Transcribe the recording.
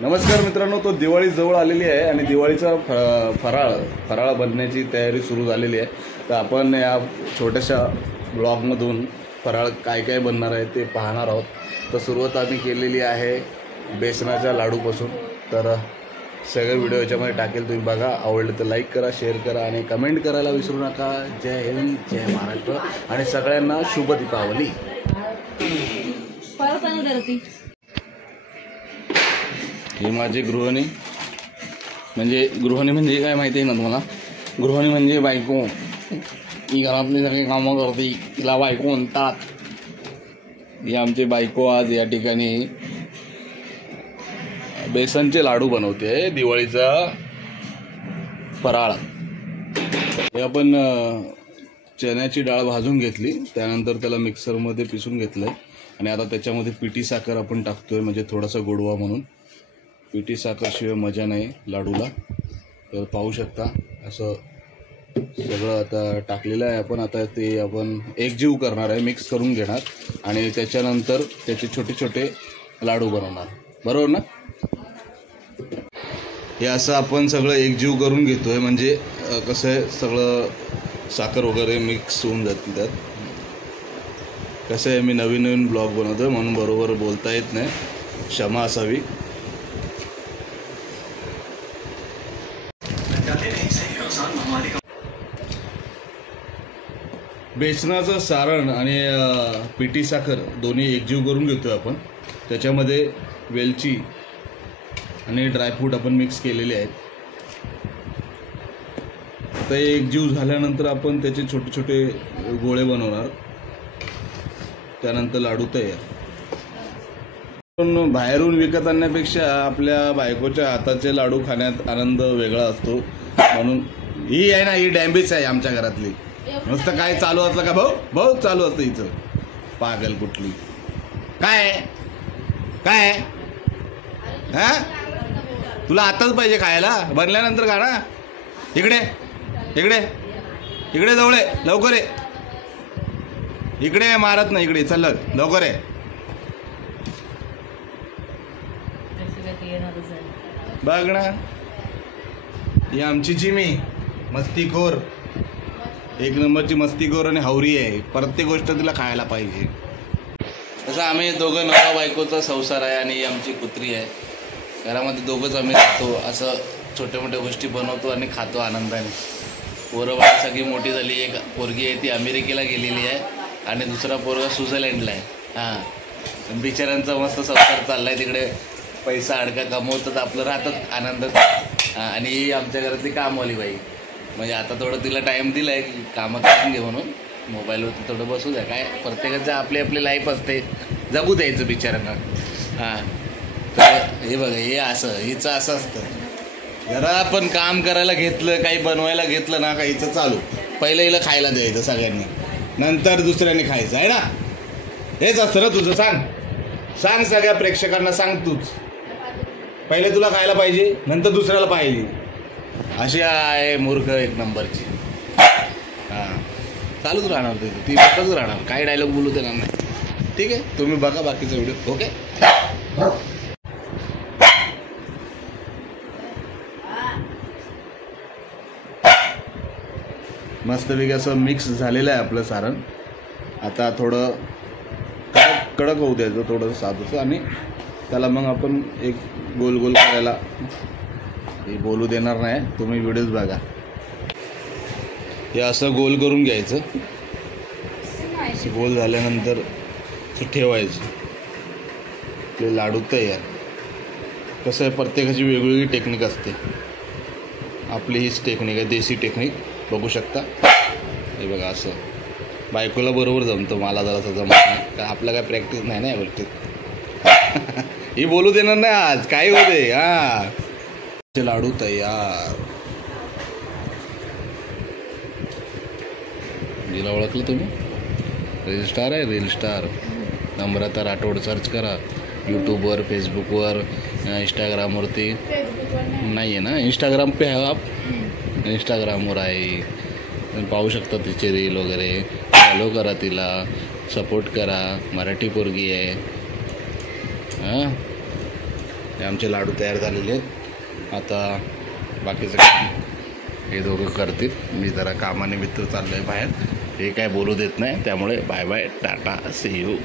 नमस्कार मित्रांनो, तो दिवाळी जवळ आलेली आहे आणि दिवाळीचा फराळ बनण्याची तयारी सुरू झालेली आहे. तर आपण या छोट्याशा ब्लॉगमधून फराळ काय काय बनणार आहे ते पाहणार आहोत. तर सुरुवात आम्ही केलेली आहे बेसनाच्या लाडूपासून. तर सगळे व्हिडिओ याच्यामध्ये टाकेल, तुम्ही बघा. आवडलं तर लाईक करा, शेअर करा आणि कमेंट करायला विसरू नका. जय हिंद, जय महाराष्ट्र आणि सगळ्यांना शुभ दीपावली. ही माझी गृहिणी म्हणजे काय माहिती आहे ना तुम्हाला? गृहिणी म्हणजे बायको. ही घरातली सगळी कामं करते, तिला बायको म्हणतात. ही आमची बायको आज या ठिकाणी बेसनचे लाडू बनवते दिवाळीचा फराळ. हे आपण चण्याची डाळ भाजून घेतली, त्यानंतर त्याला मिक्सरमध्ये पिसून घेतलं आणि आता त्याच्यामध्ये पिठी साखर आपण टाकतोय, म्हणजे थोडासा गोडवा म्हणून. पिठी साखरशिवाय मजा नाही लाडूला. तर पाहू शकता असं सगळं आता टाकलेलं आहे आपण. आता ते आपण एकजीव करणार आहे, मिक्स करून घेणार आणि त्याच्यानंतर त्याचे छोटे छोटे लाडू बनवणार. बरोबर ना? हे असं आपण सगळं एकजीव करून घेतोय, म्हणजे कसं आहे, सगळं साखर वगैरे मिक्स होऊन जाते त्यात. कसं आहे, मी नवीन ब्लॉग बनवतोय म्हणून बरोबर बोलता येत नाही, क्षमा असावी. बेसनाचं सारण आणि पिठी साखर दोन्ही एकजीव करून घेतोय आपण. त्याच्यामध्ये वेलची आणि ड्रायफ्रूट आपण मिक्स केलेले आहेत. ते एकजीव झाल्यानंतर आपण त्याचे छोटे छोटे गोळे बनवणार, त्यानंतर लाडू तयार. पण बाहेरून विकत आणण्यापेक्षा आपल्या बायकोच्या हाताचे लाडू खाण्यात आनंद वेगळा असतो. म्हणून ही आहे ना, ही डॅम्बिस आहे आमच्या घरातली. नुसतं काय चालू असलं का भाऊ चालू असतं हिचं. पागल कुठली. काय काय हा, तुला आताच पाहिजे खायला? बनल्यानंतर खा ना. इकडे इकडे इकडे जवळे, लवकर ये. इकडे मारत नाही, इकडे चल लवकर ये. बघ ना, ही आमची चिमी मस्तीखोर, एक नंबरची मस्तीखोर आणि हावरी आहे. प्रत्येक गोष्ट तिला खायला पाहिजे. तसं आम्ही दोघं नवरा बायकोचा संसार आहे आणि आमची कुत्री आहे. घरामध्ये दोघंच आम्ही राहतो. असं छोट्या मोठ्या गोष्टी बनवतो आणि खातो आनंदाने. पोरं बाळ सगळी मोठी झाली. एक पोरगी आहे ती अमेरिकेला गेलेली आहे आणि दुसरा पोरगा स्वित्झर्लंडला आहे. हां, बिचाऱ्यांचा मस्त संसार चालला आहे. तिकडे पैसा अडका कमवतात, आपलं राहतात आनंदात. आणि आमच्या घरातली कामवाली बाई, म्हणजे आता थोडं तिला टाईम दिला आहे की कामं करून घे म्हणून. मोबाईलवरती थोडं बसू द्या. काय प्रत्येकाचं आपली आपली लाईफ असते, जगू द्यायचं बिचाऱ्यांना. हां, तर हे बघा, हे असं हिचं असं असतं. जरा आपण काम करायला घेतलं, काही बनवायला घेतलं ना, का हिचं चालू. पहिलं हिला खायला द्यायचं सगळ्यांनी, नंतर दुसऱ्यांनी खायचं आहे ना. हेच असतं ना तुझं? सांग सगळ्या प्रेक्षकांना, सांग तूच. पहिले तुला खायला पाहिजे, नंतर दुसऱ्याला पाहिजे. अशी आहे मूर्ख एक नंबरची. हां, चालूच राहणार ती बघतच राहणार, काही डायलॉग बोलू देणार नाही. ठीक आहे, तुम्ही बघा बाकीचा व्हिडिओ. ओके. मस्तपैकी असं मिक्स झालेलं आहे आपलं सारण. आता थोडं कडक होऊ द्यायचं, थोडंसं साधूचं. आणि त्याला मग आपण एक गोल गोल करायला, हे बोलू देणार नाही, तुम्ही व्हिडिओज बघा. हे असं गोल करून घ्यायचं. गोल झाल्यानंतर ठेवायचं. ते लाडू तयार. कसं आहे, प्रत्येकाची वेगवेगळी टेक्निक असते. आपली हीच टेक्निक आहे, देसी टेक्निक. बघू शकता. हे बघा, असं बायकोला बरोबर जमतं, मला जरासं जमत नाही, का आपलं काय प्रॅक्टिस नाही ना या गोष्टीत. ही बोलू देणार नाही आज, काही होते. हां, लाडू तयार. जिला ओळखलं तुम्ही? रील स्टार आहे, रील स्टार. नम्रता राठोड सर्च करा यूट्यूबवर, फेसबुकवर, इंस्टाग्रामवरती. नाही आहे ना इंस्टाग्राम पे है आप? इंस्टाग्रामवर आहे, पाहू शकता तिचे रील वगैरे. फॉलो करा तिला, सपोर्ट करा. मराठी पोरगी आहे. हां, हे आमचे लाडू तयार झालेले आहेत. आता बाकीचं काम हे दोघं करतील. मी जरा कामानिमित्त चाललो आहे बाहेर. हे काय बोलू देत नाही, त्यामुळे bye bye, tata, see you.